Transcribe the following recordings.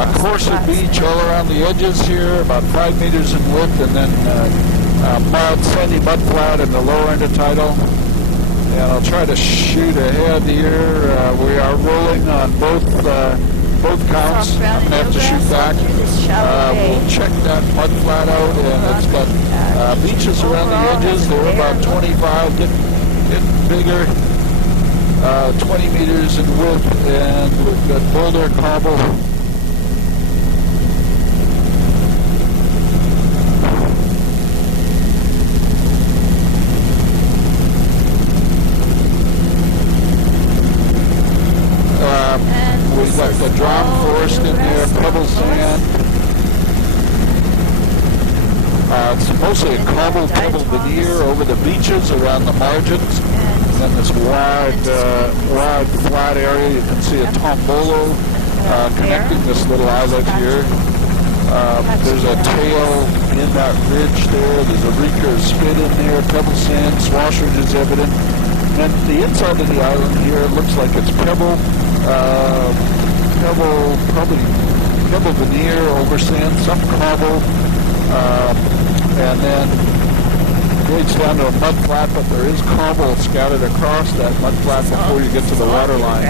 a coarser beach all around the edges here, about 5 meters in width, and then mild sandy mud flat in the lower end of tidal. And I'll try to shoot ahead here. We are rolling on both counts. I'm going to have to shoot back. We'll check that mud flat out, and it's got beaches around the edges. They're about 25, getting bigger, 20 meters in width, and we've got boulder cobble. We've got the drop forest in there, pebble sand. It's mostly a cobble veneer over the beaches around the margins. And then this wide flat area, you can see a tombolo connecting this little islet here. There's a tail in that ridge there. There's a Reeker spit in there, pebble sand, swash ridge is evident. And the inside of the island here looks like it's pebble veneer over sand, some cobble, and then grades down to a mud flat, but there is cobble scattered across that mud flat before you get to the water line.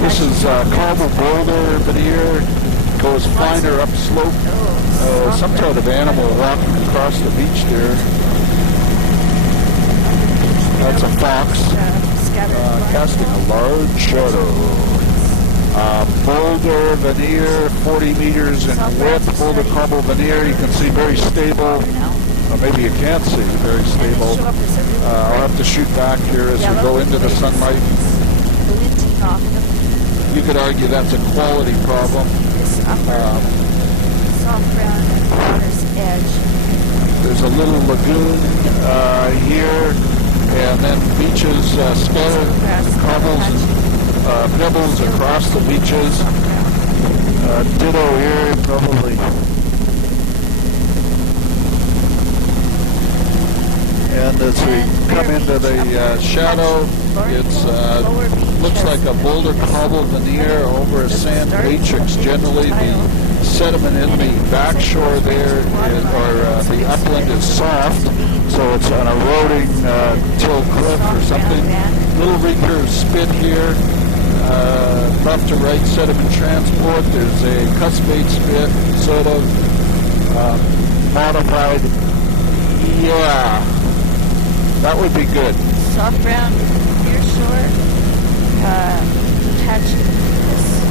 This is cobble boulder veneer, goes finer upslope, some sort of animal walking across the beach there. That's a fox casting a large shadow. Boulder veneer, 40 meters in width, boulder cobble veneer. You can see very stable, or maybe you can't see, very stable. I'll have to shoot back here as we go into the sunlight. You could argue that's a quality problem. There's a little lagoon here, and then beaches scattered, cobbles and pebbles across the beaches. Ditto here, probably. And as we come into the shadow, it looks like a boulder cobble veneer over a sand matrix. Generally, the sediment in the back shore there, the upland is soft, so it's an eroding till cliff or something. Little Reeker spit here. Left to right sediment transport. There's a cuspate spit, sort of modified. Yeah, that would be good. Soft ground, near shore, patchy.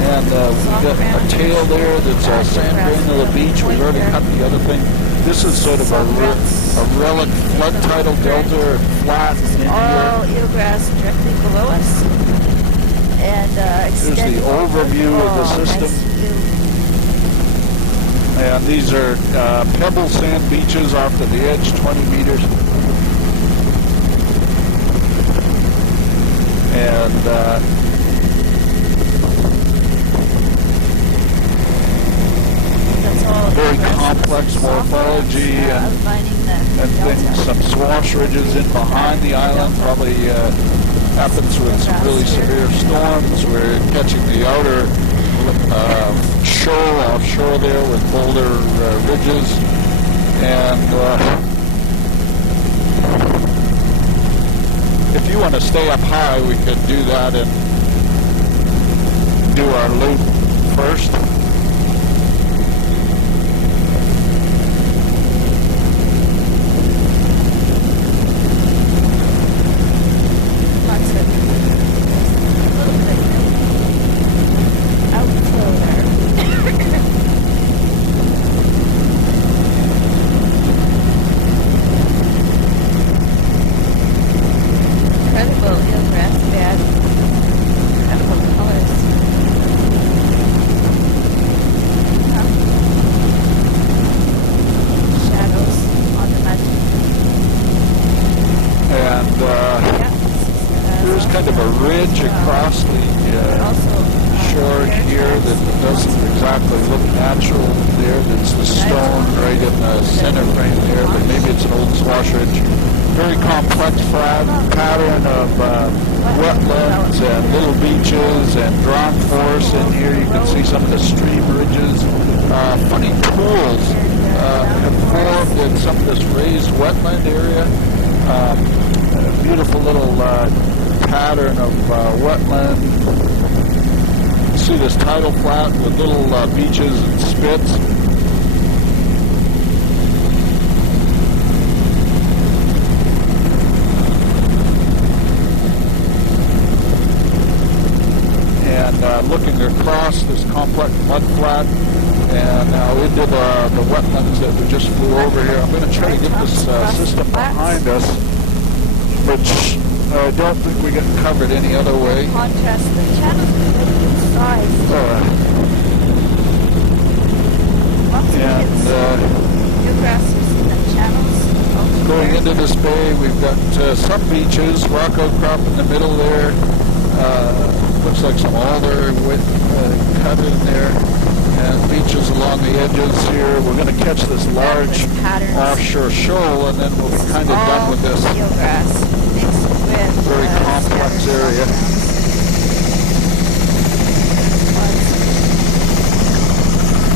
And we've got a tail there that's a sand grain of the beach. We've already cut the other thing. This is sort of a relic flood tidal delta, flat in here. All eelgrass directly below us. And here's the overview of the system. And these are pebble sand beaches off to the edge, 20 meters. And very complex morphology and things. Some swash ridges in behind the island, probably happens with some really severe storms. We're catching the outer shore offshore there with boulder ridges, and if you want to stay up high, we could do that and do our loop first. There's kind of a ridge across the shore here that doesn't exactly look natural there. There's the stone right in the center frame there, but maybe it's an old swash ridge. Very complex pattern of wetlands and little beaches and drawn forests in here. You can see some of the stream ridges in some of this raised wetland area. A beautiful little pattern of wetland. You see this tidal flat with little beaches and spits. And looking across this complex mud flat and now into the wetlands that we just flew over here. I'm going to try to get this system behind us, which I don't think we get covered any other way. Contrast the channels in size. New grasses in the channels. Going into this bay, we've got some beaches, rock outcrop in the middle there. Looks like some alder cut in there, and beaches along the edges here. We're going to catch this large offshore shoal, and then we'll be kind of done with this very complex area.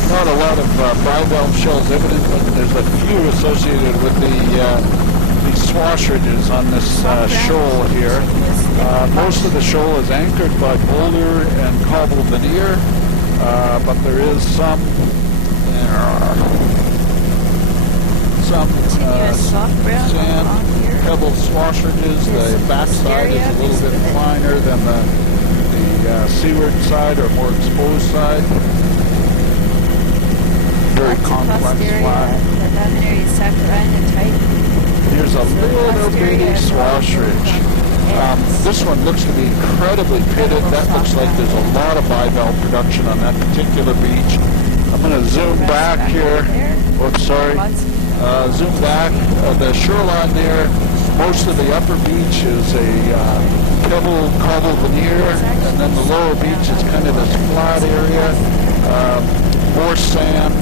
Not a lot of bivalve shells evident, but there's a few associated with the swash ridges on this shoal here. Most of the shoal is anchored by boulder and cobble veneer, but there is some sand, pebble swash ridges. The backside is a little bit finer than the seaward side or more exposed side. Very complex flat. Here's a little bitty swash ridge. This one looks to be incredibly pitted. That looks like there's a lot of bivalve production on that particular beach. I'm going to zoom back here. Oops, sorry. Zoom back. The shoreline there, most of the upper beach is a pebble cobble veneer, and then the lower beach is kind of this flat area. More sand,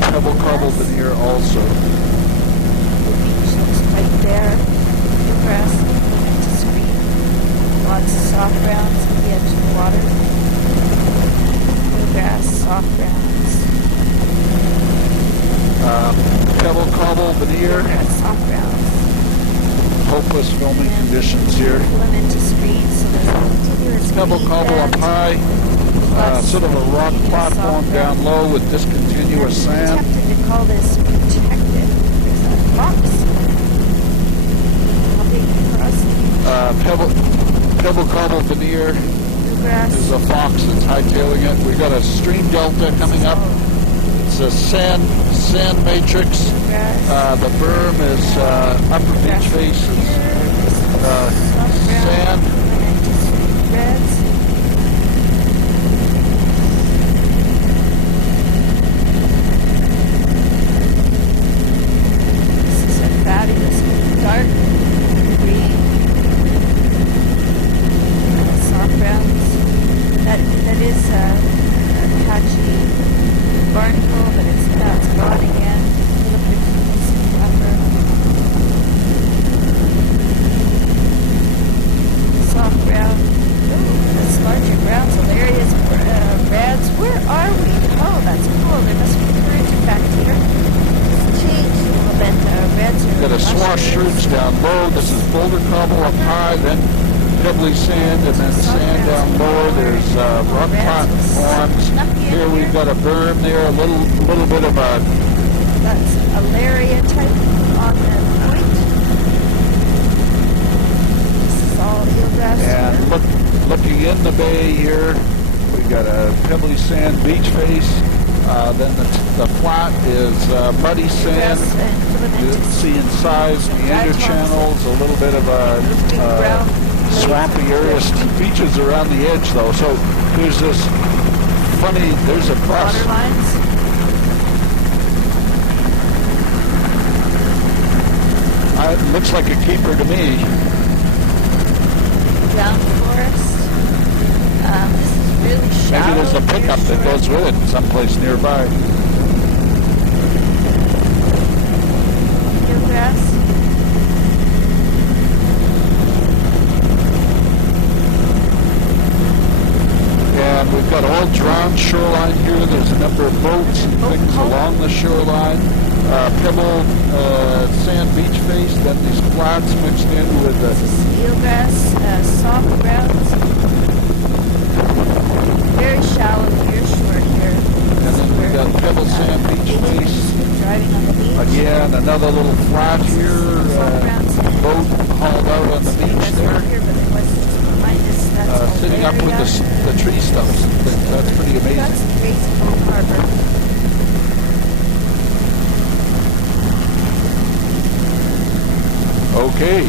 pebble cobble veneer also. Right there, the grass into screen, lots of soft grounds at the edge of the water, blue grass, soft grounds, pebble cobble veneer, soft grounds, hopeless filming conditions here, into screen, so there's continuous pebble cobble up high, sort of a rock platform down low with discontinuous sand. I'm tempted to call this protected. There's a box. Pebble cobble veneer. There's a fox that's hightailing it. We've got a stream delta coming up. It's a sand matrix. The berm is upper beach face is sand. This is a fabulous dark green. That is a patchy barnacle, but that's gone again. A little bit of fluffer. Soft ground. Ooh, that's larger grounds. Hilarious reds. Where are we? Oh, that's cool. There must be current back here. It's changed a little bit. Reds are Got a swash ridge down low. This is boulder cobble up high, then pebbly sand, and then sand down lower. There's rock platforms. Here we've got a berm there, a little bit of a... That's a Laria type on the point. This is all eelgrass. And looking in the bay here, we've got a pebbly sand beach face. Then the flat is muddy sand. You see in size, meander channels, a little bit of a... swampy areas, beaches around the edge though, so there's this funny, there's a cross. Water lines. It looks like a keeper to me. Down forest. This is really shallow. Maybe there's a pickup that goes with it someplace nearby. Eelgrass. And we've got all drowned shoreline here. There's a number of boats and things along the shoreline. Pebble, sand beach face, then these flats mixed in with This is eelgrass, soft grounds. Very shallow here, short here. and then we got pebble sand beach face. Driving on the beach. Again, another little flat here. Soft grounds. Boat hauled out on the beach there. Here, but it was just behind us. That's Sitting up with the tree stumps. That's pretty amazing. That's Grace Cove Harbor. Okay.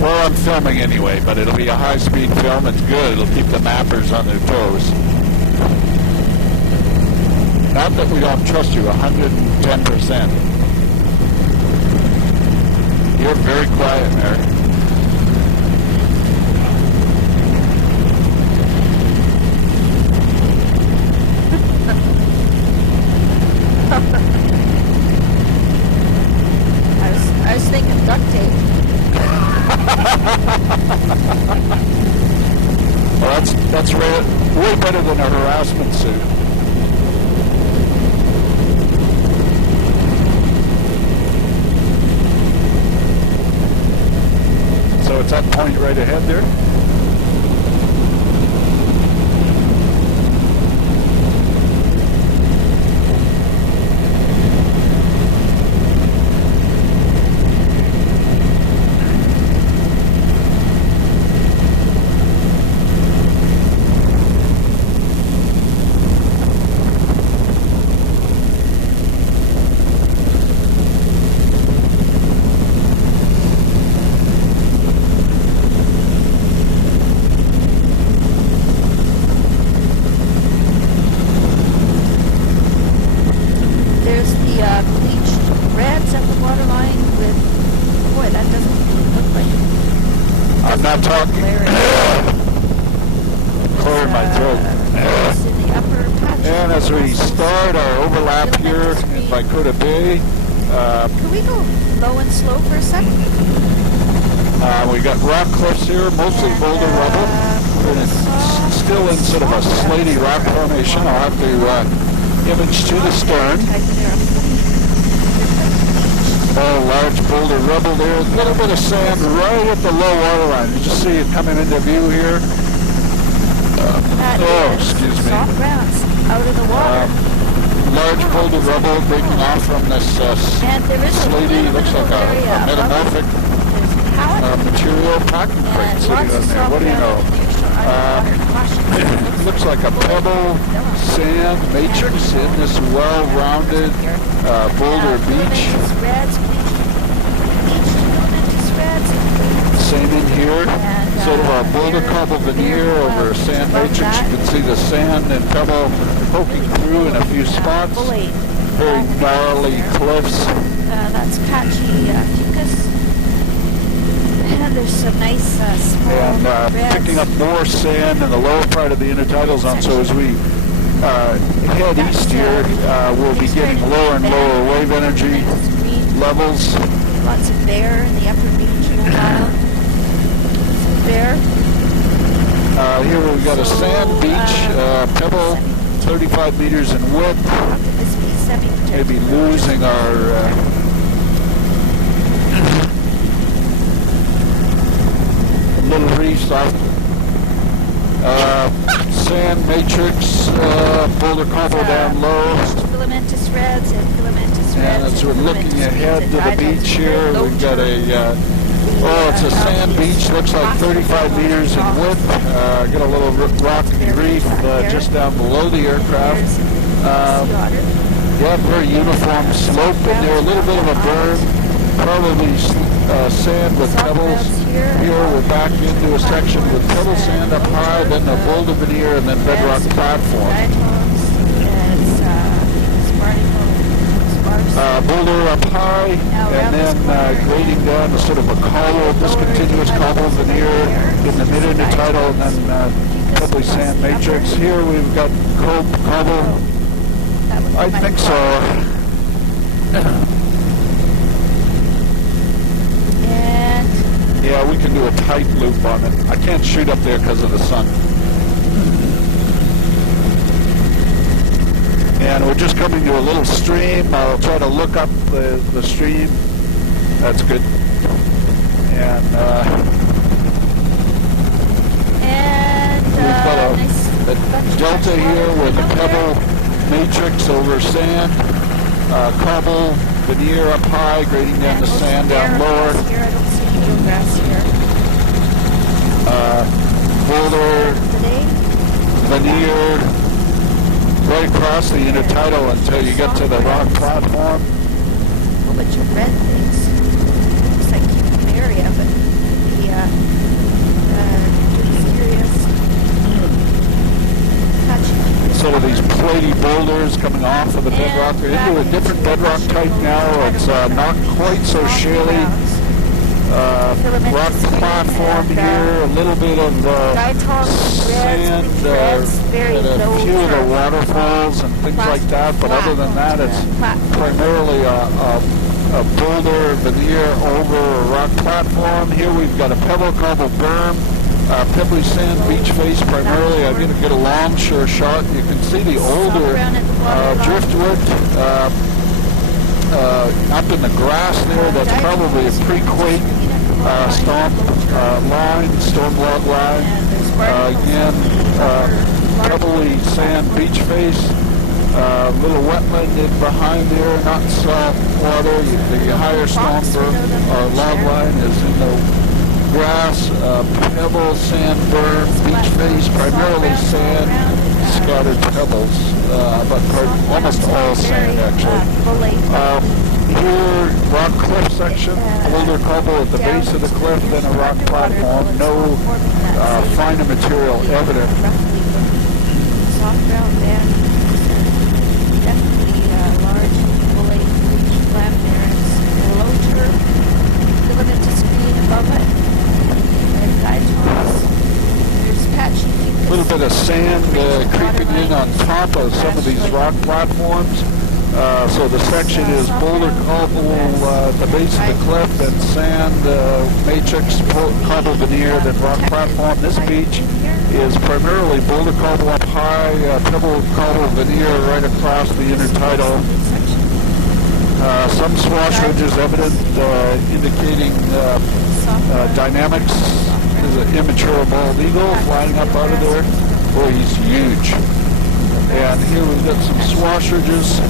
Well, I'm filming anyway, but it'll be a high-speed film. It's good. It'll keep the mappers on their toes. Not that we don't trust you 110%. You're very quiet, Mary. I was thinking duct tape. Well, that's way better than a harassment suit. So it's that point right ahead there? I'm not talking. Clearing my throat. And as we start our overlap here in Vicoda Bay, can we go low and slow for a second? we got rock cliffs here, mostly boulder rubble. It's still in sort of a slaty rock formation. I'll have to image to the stern. Oh, large boulder rubble there. A little bit of sand right at the low water line. You just see it coming into view here. Excuse me. Soft grounds out of the water. Large boulder rubble breaking off from this slaty, looks like a metamorphic material packing crate sitting on there. What do you know? It looks like a pebble sand matrix in this well-rounded boulder beach. Same in here. Sort of a boulder cobble veneer over a sand matrix. You can see the sand and pebble poking through in a few spots. Very gnarly cliffs. That's patchy fucus. And there's some nice small and picking up more sand in the lower part of the intertidal zone. So as we head east here, we'll be getting lower and lower wave energy levels. Lots of bear in the upper beach in Ohio. Bear. Here we've got a sand beach, pebble 35 meters in width. Maybe losing our little reefs off. Sand matrix, boulder cobble down low. Filamentous reds and filamentous reds. And as we're looking ahead to the beach here, we've got it's a sand beach, looks like 35 meters in width. Got a little rocky reef just down below the aircraft. Yeah, very uniform slope in there, a little bit of a berm. probably sand with Soft pebbles. grounds here. Here we're back into a section with pebble sand up high, then a boulder veneer, and then bedrock platform. Diatoms, it's sparticle, sparse. Boulder up high, and then grading down to sort of a cobble, discontinuous cobble veneer in the mid-intertidal, and then pebbly sand matrix. Here we've got cobble. That would be I my think thought. so. And Yeah, we can do a tight loop on it. I can't shoot up there because of the sun. And we're just coming to a little stream. I'll try to look up the stream. That's good. And we've got a delta here with a pebble matrix over sand, cobble veneer up high, grading down the sand down lower. Here, I don't see any bluegrass here. Boulder Today, veneer right across the intertidal until you get to the rock platform. a whole bunch of red things. Looks like Cuban area, but just curious. Sort of these platy boulders coming off of the bedrock. They're into a different bedrock type now. It's not quite so shaly. Rock platform here, a little bit of sand, and a few of the waterfalls and things like that. But other than that, it's primarily a boulder veneer over a rock platform. Here we've got a pebble cobble berm. Pebbly sand beach face primarily. I'm going to get a long sure shot. You can see the older driftwood up in the grass there. That's probably a pre-quake storm log line. Again, pebbly sand beach face. Little wetland in behind there, not salt water. The higher storm log line is in the grass, pebble, sand berm, beach face, primarily sand, scattered pebbles, but almost all sand actually. Here, rock cliff section, boulder cobble at the base of the cliff, then a rock platform, no finer material evident. Soft ground band, definitely large bullet beach flat there. It's low turf, limited to screen above it. There's patchy. A little bit of sand creeping in on top of some of these rock platforms. So the section is boulder cobble at the base of the cliff, then sand matrix, cobble veneer, then rock platform. This beach is primarily boulder cobble up high, pebble cobble veneer right across the intertidal. Some swash ridges evident, indicating dynamics. There's an immature bald eagle flying up out of there. Boy, he's huge. And here we've got some swash ridges.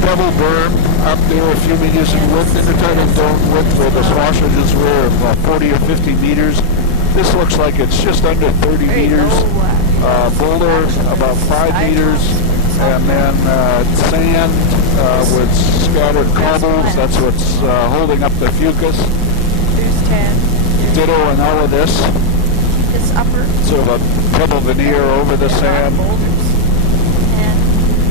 Pebble berm up there a few meters in width. Intertidal dome width where the swash ridges were about 40 or 50 meters. This looks like it's just under 30 meters. Boulder about 5 meters. And then sand with scattered cobbles. That's what's holding up the fucus. There's 10. Ditto in all of this. This upper. Sort of a pebble veneer over the sand. And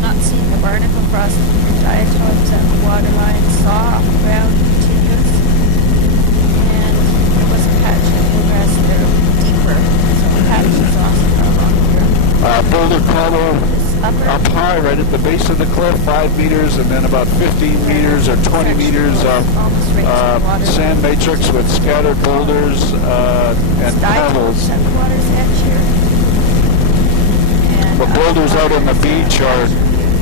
not seeing the barnacle frost diatoms at the waterline. Soft ground continuous. And there was a patch of bluegrass there deeper. So the patch is awesome along here. Boulder cobble. Up high, right at the base of the cliff, 5 meters, and then about 15 meters or 20 meters of sand matrix with scattered boulders and pebbles. The boulders out on the beach are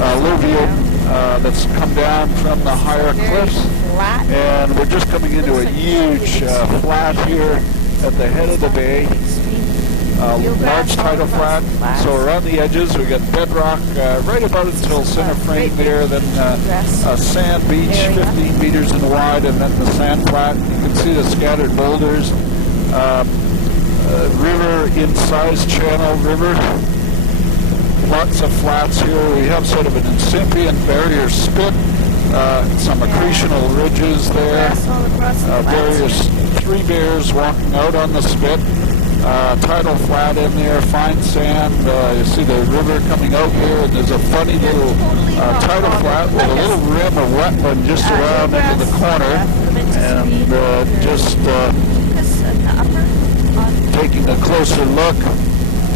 alluvium that's come down from the higher cliffs, and we're just coming into a huge flat here at the head of the bay. Large tidal flat, so around the edges we got bedrock right about until center frame there, then a sand beach 15 meters in wide, and then the sand flat. You can see the scattered boulders. River incised channel river. Lots of flats here. We have sort of an incipient barrier spit some accretional ridges there. Grass all across the flats Various here. 3 bears walking out on the spit. Tidal flat in there, fine sand. You see the river coming out here, and there's a funny little tidal flat with a little rim of wetland just around into the corner. And just taking a closer look, you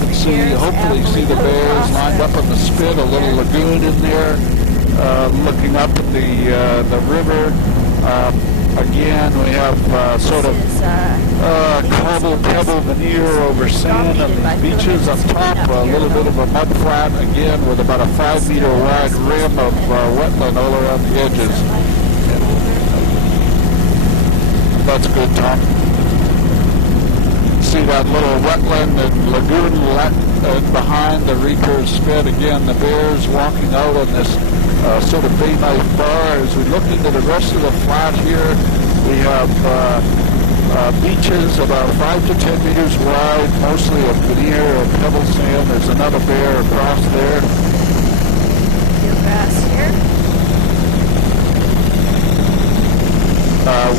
can see, hopefully see the bears lined up on the spit, a little lagoon in there, looking up at the river. Again, we have sort of cobbled pebble veneer over sand on the beaches up top, a little bit of a mud flat, again with about a 5-meter wide rim of wetland all around the edges. That's good, Tom. See that little wetland and lagoon behind the recurve spit. Again, the bears walking out on this sort of bay knife bar. As we look into the rest of the flat here, we have beaches about 5 to 10 meters wide, mostly of veneer of pebble sand. There's another bear across there. Grass here.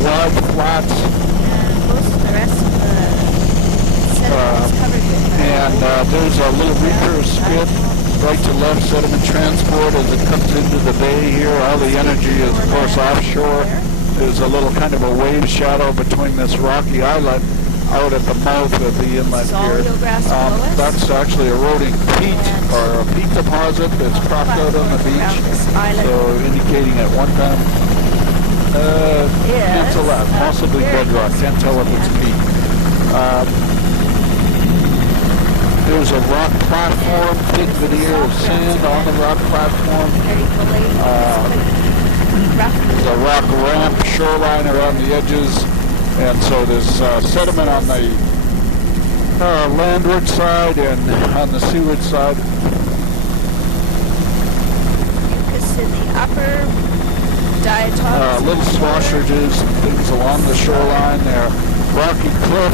Wide flats. And most of the rest of the sediment is covered with And there's a little recurve spit right to left, sediment transport as it comes into the bay here. All the energy is, of course, offshore. There's a little kind of a wave shadow between this rocky islet out at the mouth of the inlet here. That's actually eroding peat, or a peat deposit that's cropped out on the beach. So indicating at one time, can't tell that, possibly bedrock, can't tell if it's peat. There's a rock platform, thick veneer of sand on the rock platform. There's a rock ramp shoreline around the edges, and so there's sediment on the landward side and on the seaward side. Mucus in the upper diatoms. Little swash ridges and things along the shoreline there. Rocky cliff.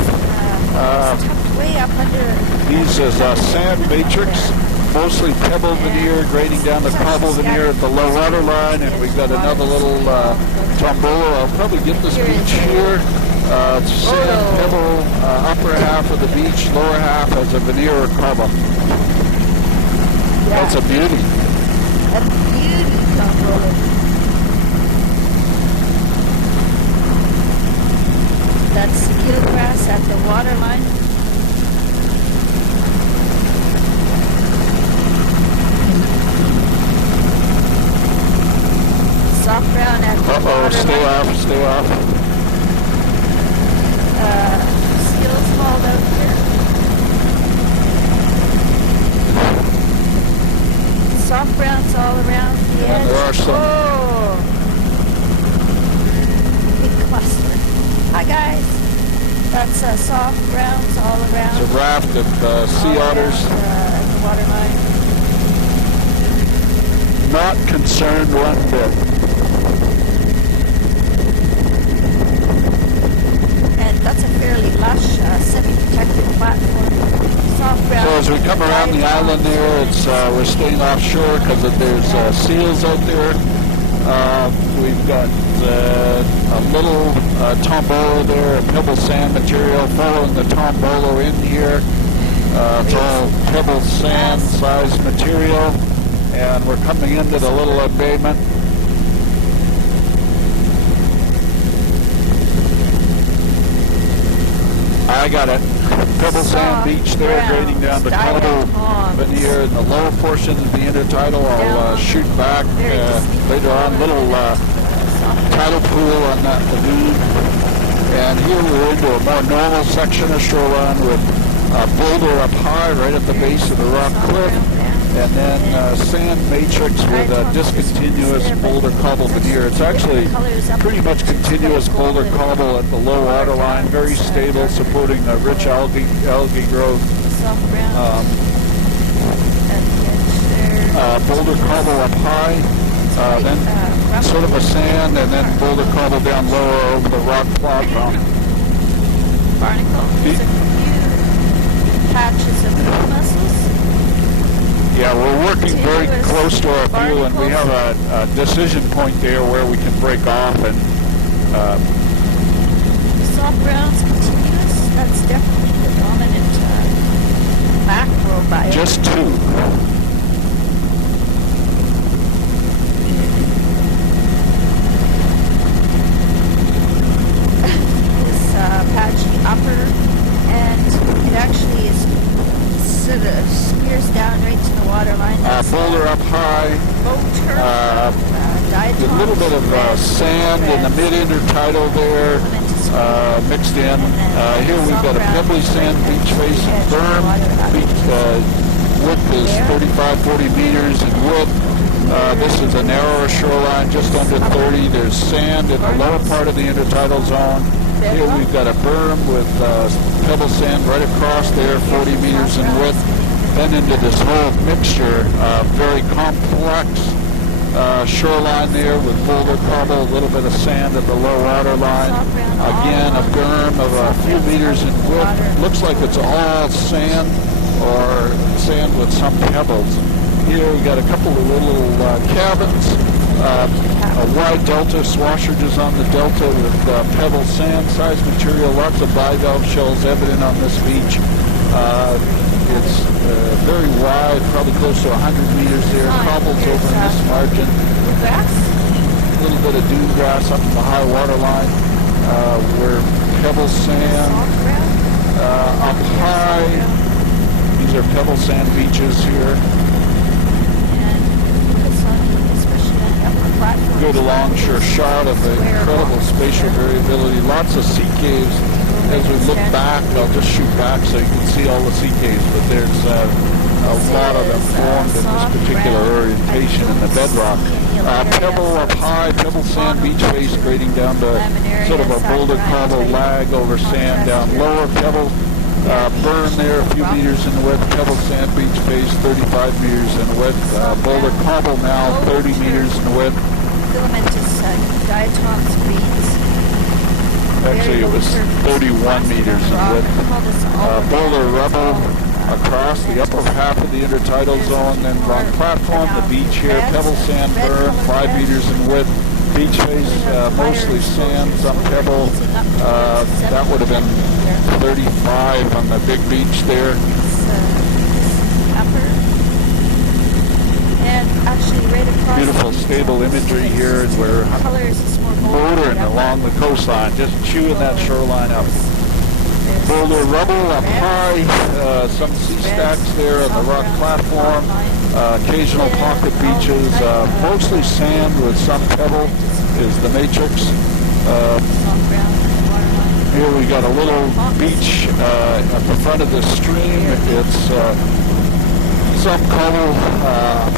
Way up under. These is sand matrix, mostly pebble veneer, grading down the cobble veneer at the low water line, and we've got another little tombolo. I'll probably get this beach here. Sand, pebble, upper half of the beach, lower half has a veneer or cobble. That's a beauty. A beauty, tombolo. That's keelgrass at the waterline. Soft brown at the waterline. Stay off, stay off. Skills hauled out here. Soft browns all around the edge. There are some. Big cluster. Hi guys. That's soft browns all around. It's a raft of sea otters. At the waterline. Not concerned one bit. And that's a fairly lush, semi-protected platform. Soft brown. So as we come around the island there, it's we're staying offshore because there's seals out there. We've got a little tombolo there, a pebble sand material, following the tombolo in here. It's all pebble sand size material, and we're coming into the little embayment. I got it. Pebble sand beach there, grading down the cobble veneer in the lower portion of the intertidal. I'll shoot back later on. Little tidal pool on that lagoon. And here we're into a more normal section of shoreline with a boulder up high right at the base of the rock cliff. And then sand matrix with a discontinuous boulder cobble veneer. It's actually pretty much continuous boulder cobble at the low water line, very stable, supporting a rich algae growth. Boulder cobble up high, then sort of a sand, and then boulder cobble down lower over the rock platform. Barnacle. There's a few patches of mussels. Yeah, we're working very continuous close to our view, and we barnacles. have a decision point there where we can break off and Soft browns continuous. That's definitely the dominant macro biome. just two. This patchy upper, and it actually is sort of smears down right to the water line. That's Boulder up high. motor, A little bit of sand in the mid-intertidal there mixed in. Here we've got a pebbly sand beach face and berm. Beach width is 35-40 meters in width. This is a narrower shoreline, just under 30. There's sand in the lower part of the intertidal zone. Here we've got a berm with pebble sand right across there, 40 meters in width. Then into this whole mixture, very complex shoreline there with boulder cobble, a little bit of sand at the low water line. Again, a berm of a few meters in width. Looks like it's all sand or sand with some pebbles. Here we got a couple of little cabins, a wide delta, swashers on the delta with pebble sand, size material, lots of bivalve shells evident on this beach. It's very wide, probably close to 100 meters there, cobbles over in this margin. Grass? A little bit of dune grass up in the high water line where pebble sand up high. These are pebble sand beaches here. Good along-shore shot of the incredible spatial variability. Lots of sea caves. As we look back, I'll just shoot back so you can see all the sea caves, but there's a lot of them formed in this particular orientation in the bedrock. Pebble up high, pebble sand beach face grading down to sort of a boulder cobble lag over sand down lower. Pebble burn there a few meters in width, pebble sand beach face 35 meters in width. Boulder cobble now 30 meters in width. Filamentous diatoms greens. Actually, it was 31 meters in width. Boulder rubble across the upper half of the intertidal zone, then rock platform, the beach here, pebble sand berm, 5 meters in width. Beach face, mostly sand, some pebble. That would have been 35 on the big beach there. And actually right across beautiful stable imagery here as we're motoring along the coastline, just chewing that shoreline up. Boulder rubble up high, some sea stacks there on the rock platform, occasional pocket beaches, mostly sand with some pebble is the matrix. Here we got a little beach at the front of the stream. It's some cobble,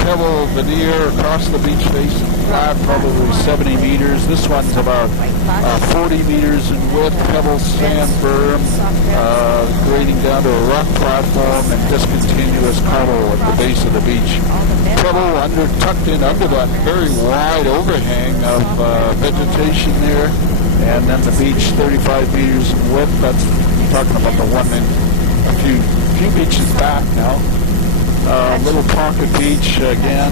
pebble veneer across the beach face, flat, probably 70 meters. This one's about 40 meters in width, pebble sand berm, grading down to a rock platform and discontinuous cobble at the base of the beach. Pebble tucked in under that very wide overhang of vegetation there, and then the beach 35 meters in width. That's talking about the one in a few beaches back now. Little pocket beach again,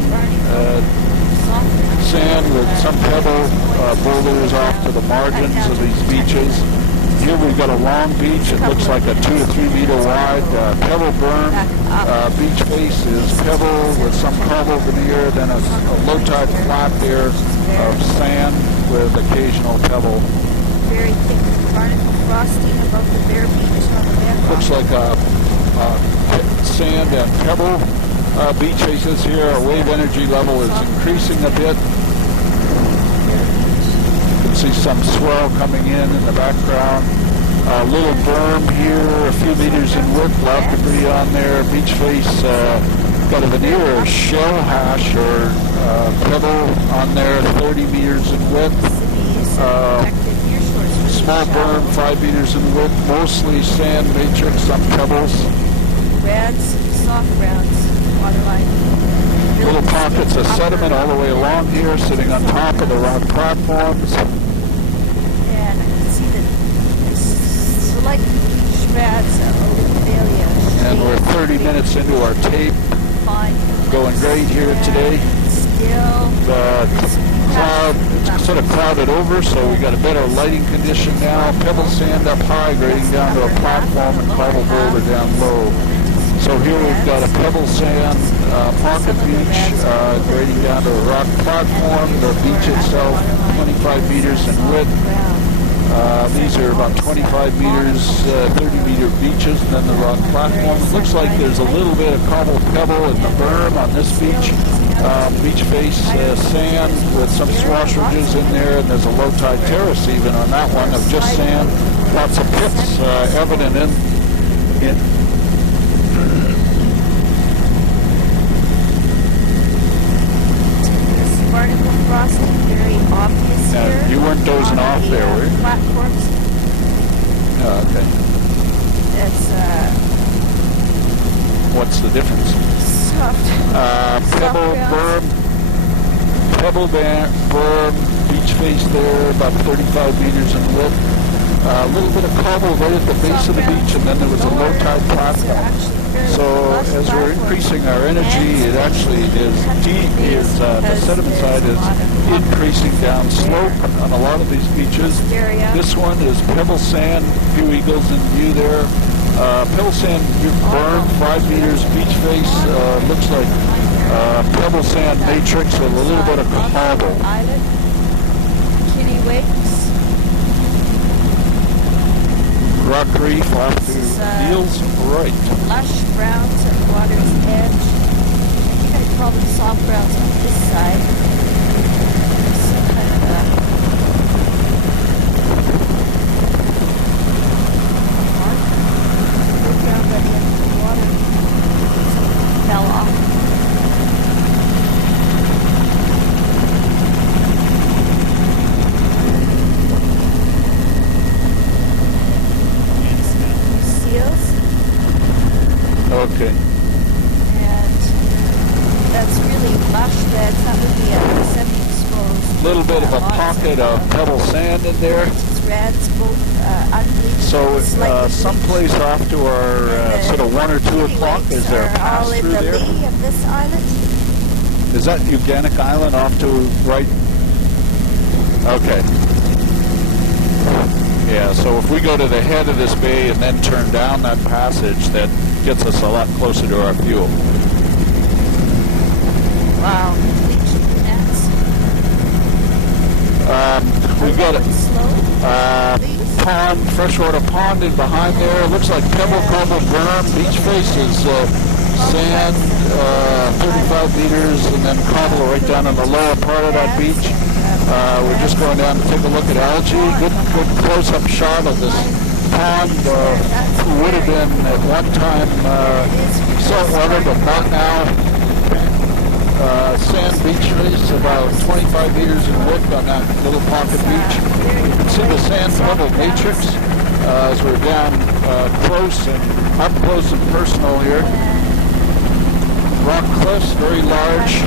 sand with some pebble boulders off to the margins of these beaches. Here we've got a long beach. It looks like a 2 to 3 meter wide pebble berm. Beach face is pebble with some cobble veneer, then a low tide flat there of sand with occasional pebble. Very thick barnacle frosting above the bare beach on the bedrock. Looks like sand and pebble beach faces here. Our wave energy level is increasing a bit. You can see some swell coming in the background. A little berm here, a few meters in width, lava debris on there. Beach face got a veneer of shell hash or pebble on there, 30 meters in width. Small berm, 5 meters in width, mostly sand matrix, some pebbles. Reds, soft browns, waterline. Little pockets of sediment all the way along here, sitting on top of the rock platforms. And I can see that there's slight shreds of Olivia. And we're 30 minutes into our tape. Fine. going great here today. Still. The cloud, it's sort of clouded over, so we got a better lighting condition now. Pebble sand up high, grading down to a platform, and cobble boulder down low. So here we've got a pebble sand pocket beach, grading down to a rock platform. The beach itself, 25 meters in width. These are about 25 meters, 30-meter beaches, and then the rock platform. It looks like there's a little bit of cobbled pebble in the berm on this beach. Beach face sand with some swash ridges in there, and there's a low tide terrace even on that one of just sand. Lots of pips evident in Barnacle frosting, very obvious here. You weren't dozing off there, were you? Platforms. Oh, okay. It's What's the difference? soft. Pebble berm, beach face there, about 35 meters in width. A little bit of cobble right at the base of the beach, and then there was a low tide platform. So as we're increasing our energy, it actually the sediment side is increasing down slope on a lot of these beaches. This one is pebble sand, a few eagles in view there. Pebble sand berm, 5 meters, beach face, looks like pebble sand matrix with a little bit of cobble. Kitty wakes. Rock reef off to Neil's right. Lush browns at the water's edge. I think I'd call them soft browns on this side. Some kind of a mark. Down by the end of the water. Something fell off. Okay. And that's really lush beds. That would be a semi-exposed. Little bit of a pocket of pebble sand in there. It's reds, both unbleached. So someplace off to our sort of 1 or 2 o'clock, is there a pass through there? All in the lee of this island. Is that Uganic Island off to right? Okay. Yeah, so if we go to the head of this bay and then turn down that passage, that gets us a lot closer to our fuel. Wow. Bleached nets. We've got a pond, freshwater pond in behind there. Looks like pebble cobble berm. Beach face is sand, 35 meters, and then cobble right down in the lower part of that beach. We're just going down to take a look at algae. Good close-up shot of this pond. Would have been at one time saltwater, but not now. Sand beach face about 25 meters in width on that little pocket beach. You can see the sand pebble matrix as we're down close and up close and personal here. Rock cliffs, very large.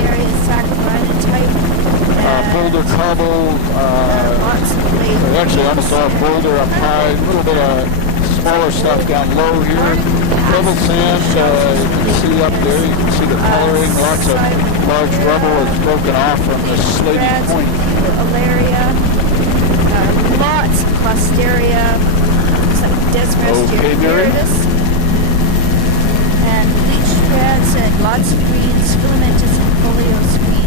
Boulder cobble. Actually almost all boulder up high. A little bit of smaller stuff down low here. Pebble sand, you can see up there. You can see the coloring. Lots of large rubble is broken off from this slaty point. Alaria. Lots of Closteria. Looks like Desmostea viridis. And bleached reds and lots of greens, filamentous and foliose greens.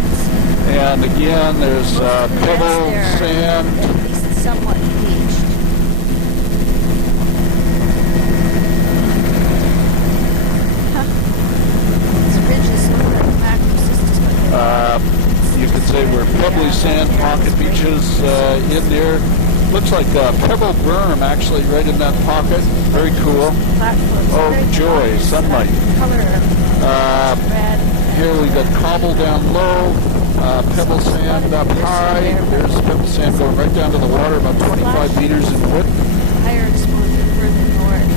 And again, there's pebble, sand. At least somewhat bleached. These ridges look like macrocystis. You could say we're pebbly sand pocket beaches in there. Looks like pebble berm actually right in that pocket. Very cool. Oh, joy, sunlight. Here we got cobble down low, pebble sand up high. There's pebble sand going right down to the water, about 25 meters in width. Higher exposure further north.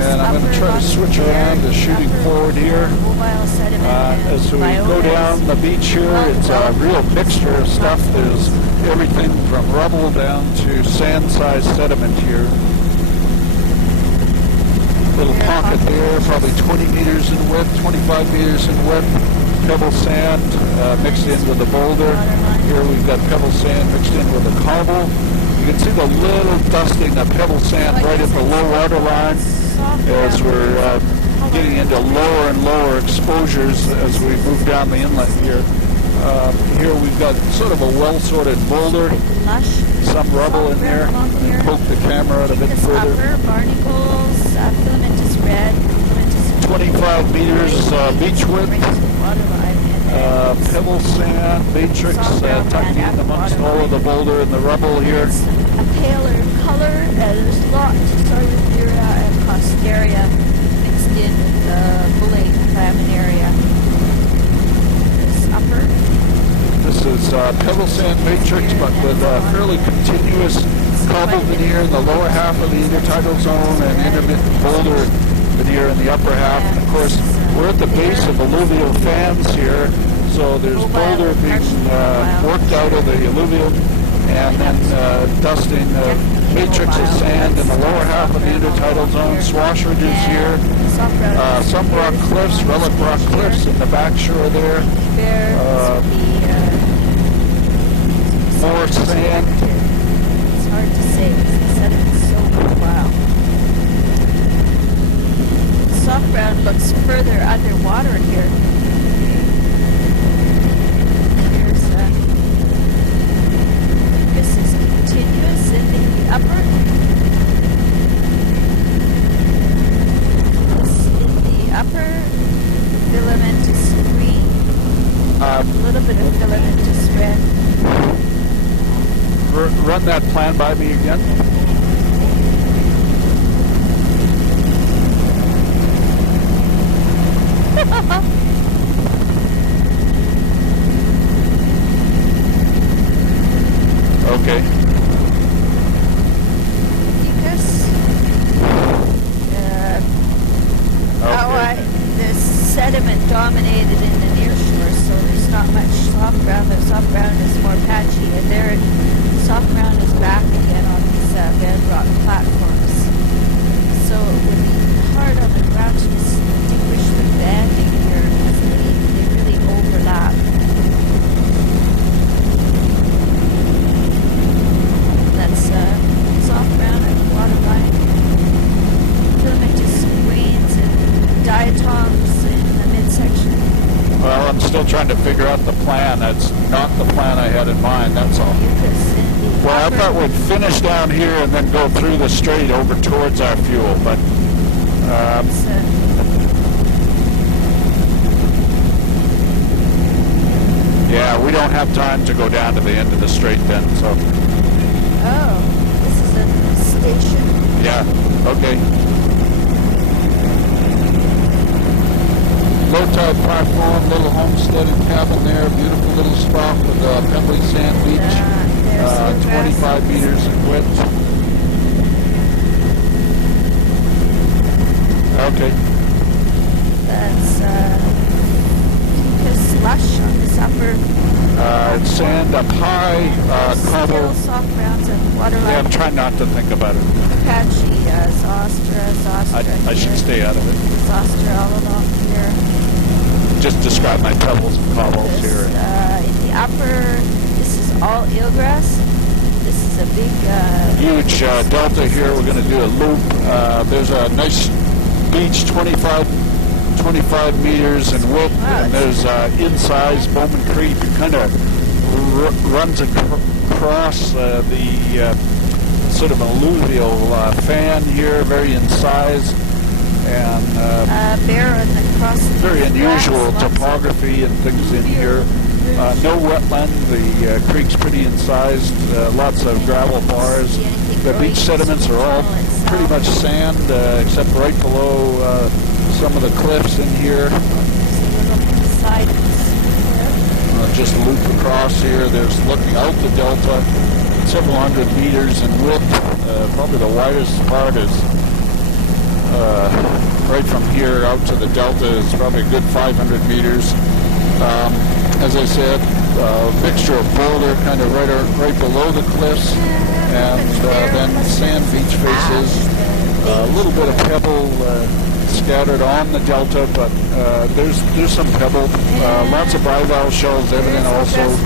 And I'm going to try to switch around to shooting forward here. As we go down the beach here, it's a real mixture of stuff. There's everything from rubble down to sand-sized sediment here. little pocket there, probably 20 meters in width, 25 meters in width. Pebble sand mixed in with the boulder. Here we've got pebble sand mixed in with the cobble. You can see the little dusting of pebble sand right at the low water line as we're getting into lower and lower exposures as we move down the inlet here. Here we've got sort of a well-sorted boulder, some rubble in there. Poke the camera out a bit further. Barnacles, filamentous red, filamentous 25 meters beach width. Pebble sand, matrix tucked in amongst all of the boulder and the rubble here. It's a paler color. There's lots of Soluthuria and Costaria mixed in with the bullate laminaria. This upper. This is pebble sand matrix, but with fairly continuous cobble veneer in the lower half of the intertidal zone and intermittent boulder veneer in the upper half. And of course, we're at the base of alluvial fans here, so there's boulder being worked out of the alluvium and then dusting matrix of sand in the lower half of the intertidal zone, swash ridges here, some rock cliffs, relic rock cliffs in the back shore there, more sand. It's hard to say because the sediment's so wow. Soft ground looks further underwater here. This is continuous in the upper. This in the upper filamentous green. A little bit of filamentous red. Run that plan by me again. Okay. The sediment dominated in the near shore, so there's not much soft ground. The soft ground is more patchy, and there soft ground is back again on these bedrock platforms. So it would be hard on the ground to distinguish the banding here because they really overlap. That's soft ground and waterline, filamentous grains and diatoms in the midsection. Well, I'm still trying to figure out the plan. That's not the plan I had in mind, that's all. Well, I thought we'd finish down here and then go through the strait over towards our fuel, but yeah, we don't have time to go down to the end of the strait then, so. Oh, this is a station. Yeah, okay. Low tide platform, little homestead and cabin there, beautiful little spot with a pebbly sand beach, 25 meters in width. Okay. That's slush on this upper. It's sand up high, cobble. Soft grounds and waterline. Yeah, I'm trying not to think about it. Apache, Zostra I should stay out of it. Zostra all along here. Just describe my pebbles and cobbles here. In the upper, this is all eelgrass. This is a big... huge delta here. We're going to do a loop. There's a nice beach, 25 meters in width, and there's insize Bowman Creek. It kind of runs across the sort of alluvial fan here, very incised, and barren across very unusual topography and things in here. No wetland. The creek's pretty incised. Lots of gravel bars. The beach sediments are all pretty much sand, except right below some of the cliffs in here. Just loop across here. There's looking out the delta, several hundred meters in width. Probably the widest part is right from here out to the delta is probably a good 500 meters. As I said, mixture of boulder kind of right below the cliffs, and then sand beach faces. A little bit of pebble scattered on the delta, but there's some pebble. Lots of bivalve shells evident also.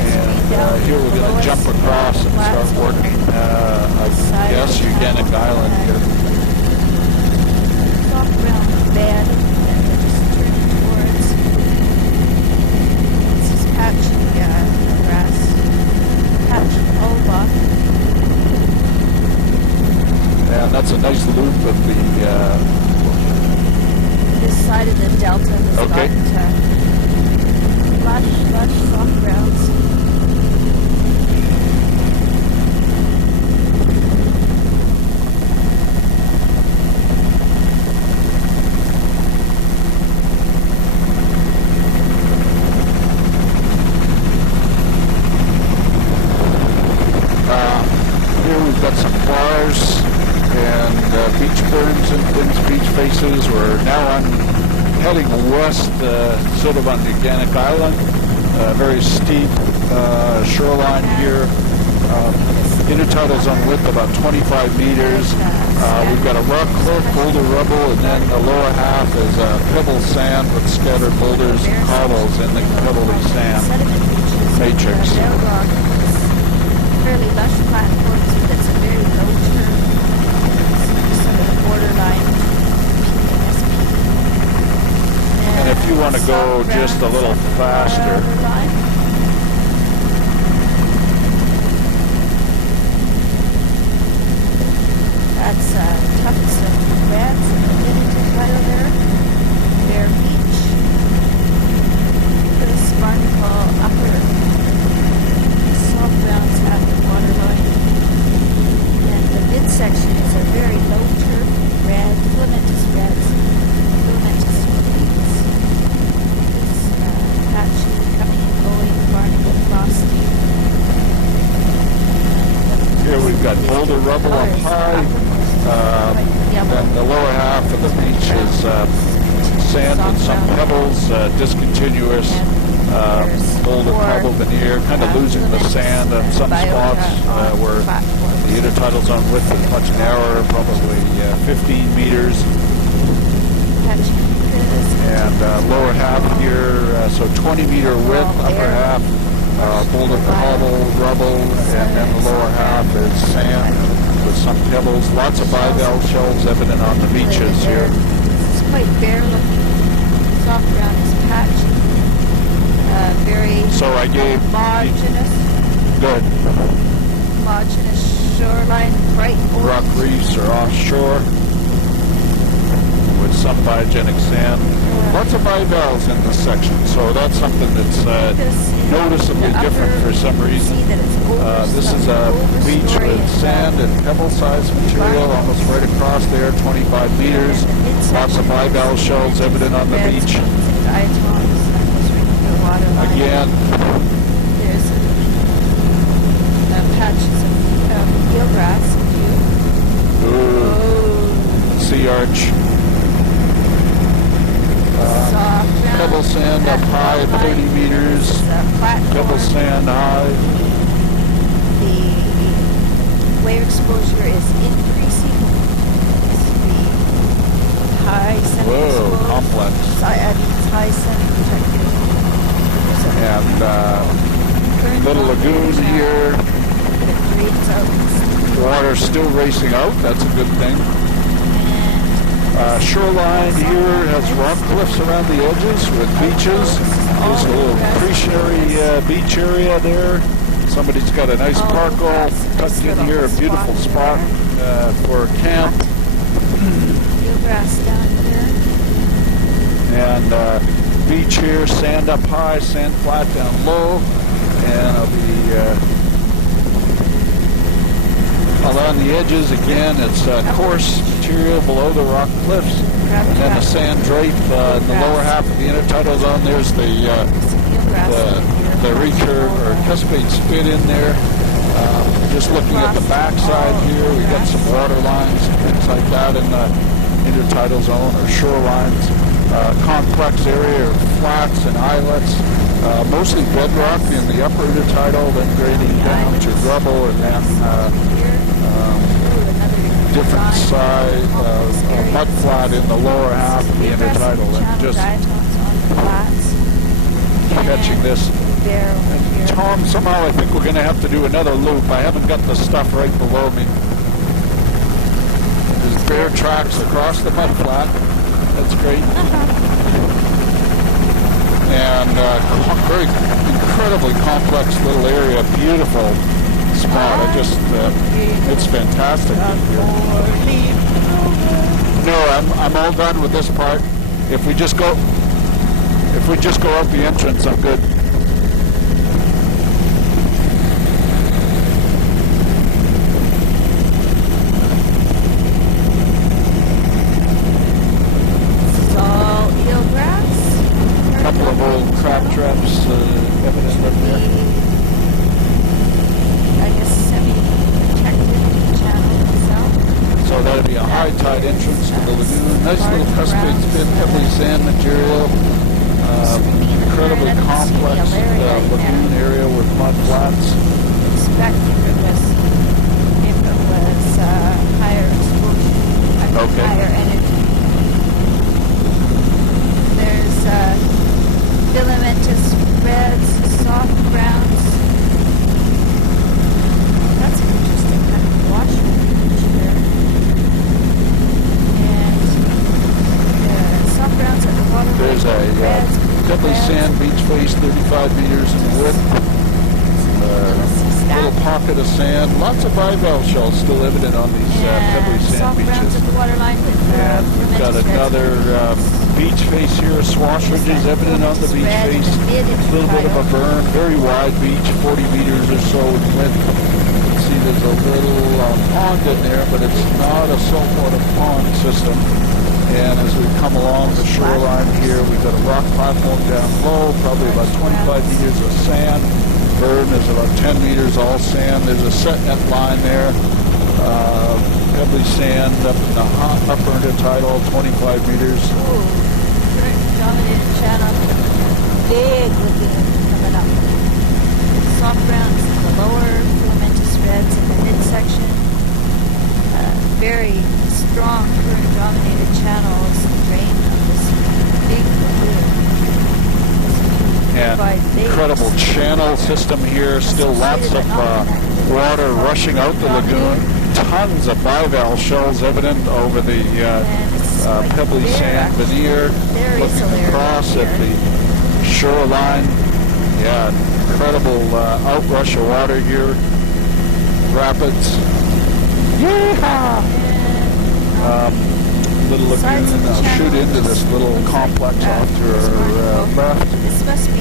And here we're going to jump across and start working, I guess, Eugenic Island here. Soft ground bed and then just turning towards. This is patchy grass, patchy ova. And that's a nice loop of the... This side of the delta has Okay. got lush soft grounds. Here we've got some bars and beach berms and things, beach faces. We're now heading west, sort of on Eugenic Island. Very steep shoreline here. Intertidal zone width about 25 meters. We've got a rock cliff, boulder rubble, and then the lower half is pebble sand with scattered boulders and cobbles in the pebbly sand matrix. Fairly lush platforms that's a very low turn, sort of borderline PSP. And if you want to go just a little faster, that's tufts of rats and a little title there. Bear Beach. This Barnacle upper soft grounds at the waterline. And the midsection is a very low turf, red, filamentous reds, filamentous weeds. This patchy coming and going, Barnacle frosty. here we've got boulder rubble up high. And the lower half of the beach is sand and some pebbles, discontinuous boulder pebble veneer, kind of losing the sand at some spots where the intertidal zone width is much narrower, probably 15 meters. And lower half here, so 20 meter width, upper half, boulder cobble, rubble, and then the lower half is sand with some pebbles. Lots of bivalve shells evident on the beaches here. It's quite bare looking. Soft ground is patchy. Very So I gave homogeneous shoreline, bright orange. rock reefs are offshore with some biogenic sand. Lots of bivalves in this section, so that's something that's noticeably different for some reason. This is a beach with sand and pebble-sized material almost right across there, 25 meters. Lots of bivalve shells evident on the beach. Again, there's patches of eelgrass. sea arch. Pebble sand up high, 30 meters. Pebble sand high. The wave exposure is increasing. The high sand exposure. Complex. It's high sand protected. And little lagoon here. The water's still racing out. That's a good thing. Shoreline here has rock cliffs around the edges with beaches. There's a little Cretionary beach area there. Somebody's got a nice park all tucked in here. A beautiful spot for a camp. Grass down here. And beach here, sand up high, sand flat down low. And I'll be along the edges again. It's coarse material below the rock cliffs. And then the sand drape in the lower half of the intertidal zone. There's the recurve or cuspate spit in there. Just looking at the backside here, we got some water lines and things like that in the intertidal zone or shorelines. Complex area of flats and islets, mostly bedrock in the upper intertidal, then grading down to rubble, and then different size mud flat in the lower half of the intertidal, and just catching this. And Tom, somehow I think we're going to have to do another loop. I haven't got the stuff right below me. There's bear tracks across the mud flat. That's great. And very incredibly complex little area, beautiful spot. I just, it's fantastic. No, I'm all done with this part. If we just go out the entrance, I'm good. Couple of old crab traps evident up there. I guess semi-protected channel itself. So that'd be a high tide entrance to the lagoon. Nice little cuspate spin, pebbly sand material. Incredibly complex lagoon area with mud flats. Expect if it was higher exposure, higher energy. There's filamentous reds, soft browns. That's an interesting kind of wash here. And soft browns at the water. There's a pebbly sand beach face, 35 meters in width. Little pocket of sand. Lots of bivalve shells still evident on these pebbly sand beaches. At the waterline with, and we've got another beach face here, swash ridges evident on the beach face. A little bit of a berm, very wide beach, 40 meters or so in width. You can see there's a little pond in there, but it's not a saltwater pond system. And as we come along the shoreline here, we've got a rock platform down low, probably about 25 meters of sand. Berm is about 10 meters all sand. There's a set net line there. Pebbly sand up in the upper intertidal, 25 meters. Ooh, dominated channel. Big lagoon coming up. Soft browns in the lower, filamentous reds in the midsection. Very strong current dominated channels drain of this big lagoon. And incredible channel system here. Still lots of water rushing out the lagoon. Tons of bivalve shells evident over the pebbly sand veneer. Looking across at the shoreline. Yeah, incredible outrush of water here. Rapids. Yeehaw! Little lagoon. I'll shoot into this little complex off to our left. This must be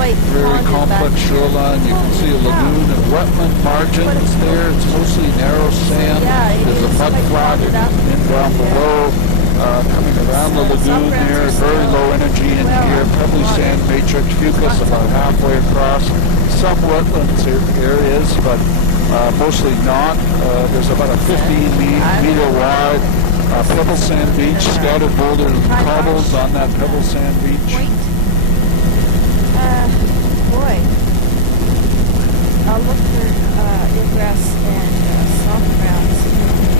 quite very complex shoreline. You can see a lagoon and wetland margins there. It's mostly narrow sand. There's a mud flat in down below. Coming around the lagoon there. Very low energy in here. Pebbly sand matrix fucus about halfway across. Some wetlands areas, but mostly not. There's about a 15-meter wide pebble sand beach, scattered boulders and cobbles on that pebble sand beach. Boy, I'll look for eelgrass and soft browns.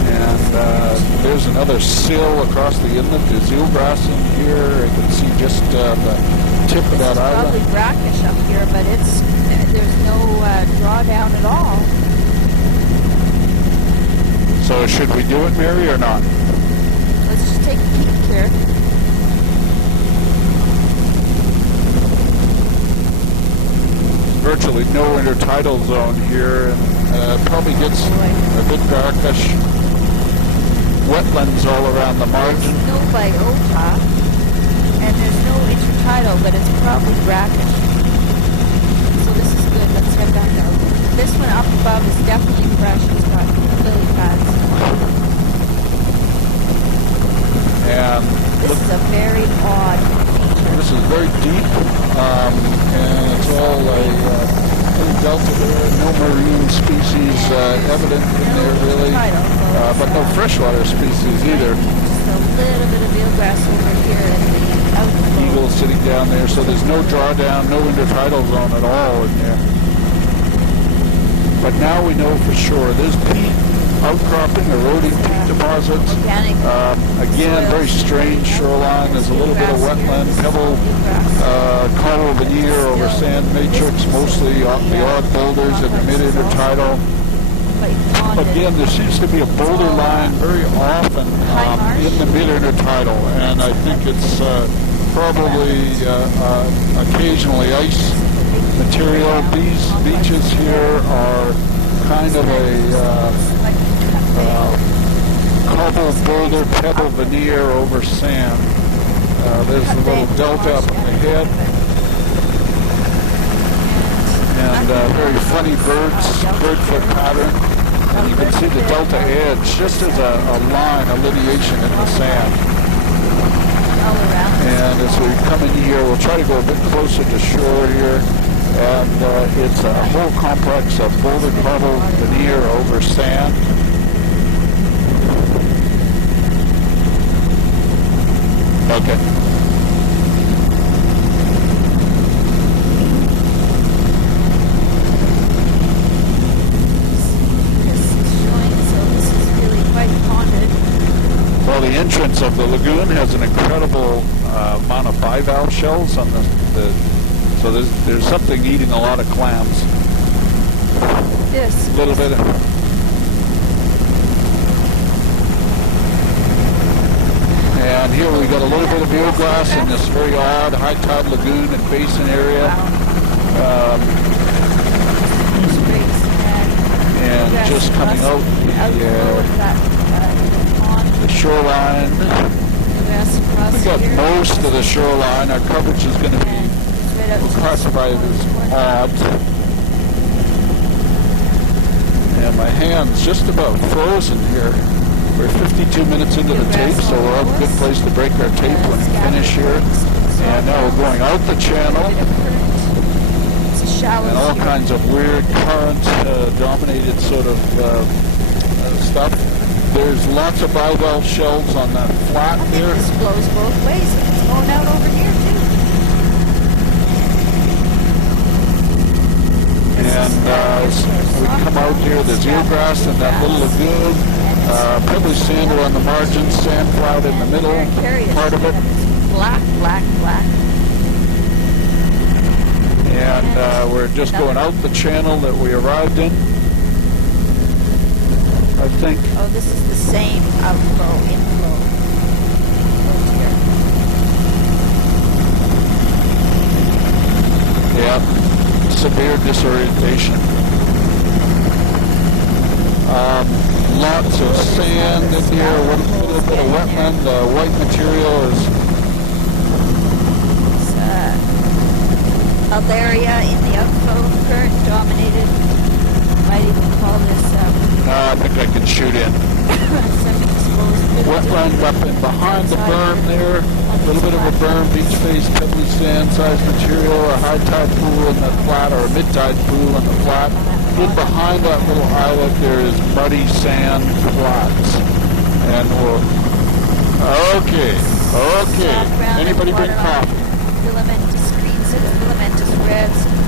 And there's another sill across the inlet. There's eelgrass in here. I can see just the tip of that island. It's probably brackish up here, but there's no drawdown at all. So should we do it, Mary, or not? Let's just take a peek here. Virtually no intertidal zone here, and probably gets a bit brackish. Wetlands all around the margin. There's no biota, and there's no intertidal, but it's probably brackish. So this is good. Let's head down there. This one up above is definitely fresh. It's got lily pads. And this is a very odd feature. This is very deep, and it's all a little delta there. No marine species evident in there really, but no freshwater species either. Just a little bit of eelgrass over here in the outflow. Eagle sitting down there, so there's no drawdown, no intertidal zone at all in there. But now we know for sure. There's Pete outcropping, eroding peat deposits. Organic. Again, very strange shoreline. There's a little bit of wetland, pebble, coral veneer over sand matrix, mostly the odd boulders in the mid-intertidal. Again, there seems to be a boulder line very often in the mid-intertidal, and I think it's probably occasionally ice material. These beaches here are kind of a cobble boulder pebble veneer over sand. There's a little delta up in the head, and very funny bird foot pattern. And you can see the delta edge just as a line, a lineation in the sand. And as we come in here, we'll try to go a bit closer to shore here. And it's a whole complex of boulder cobble veneer over sand. Okay. Well, the entrance of the lagoon has an incredible amount of bivalve shells on so there's something eating a lot of clams. Yes. A little bit. And here we got a little bit of eelgrass in this very odd high tide lagoon and basin area. And just coming out the shoreline. We got most of the shoreline. Our coverage is going to be classified as odd. And my hand's just about frozen here. We're 52 minutes into the tape, so we'll have a good place to break our tape when we finish here. And now we're going out the channel. And all kinds of weird current-dominated sort of stuff. There's lots of bivalve shells on that flat there. This blows both ways. It's going out over here too. And as we come out here, there's eelgrass in that little lagoon. Pebbly sand around the margins, sand cloud in the middle part of it. Black, black, black. And we're just going out the channel that we arrived in. I think. Oh, this is the same outflow, inflow. Yeah, severe disorientation. Lots of sand in here, a little bit of wetland. White material is. Alvaria in the outflow, current dominated. Might even call this. I think I can shoot in. Wetland up in behind the berm there. A little bit of a berm, beach face, pebbly sand size material, a high tide pool in the flat, or a mid tide pool in the flat. In behind that little islet there is muddy sand flats. And we'll. Okay. Anybody bring coffee? Filamentous green, filamentous reds.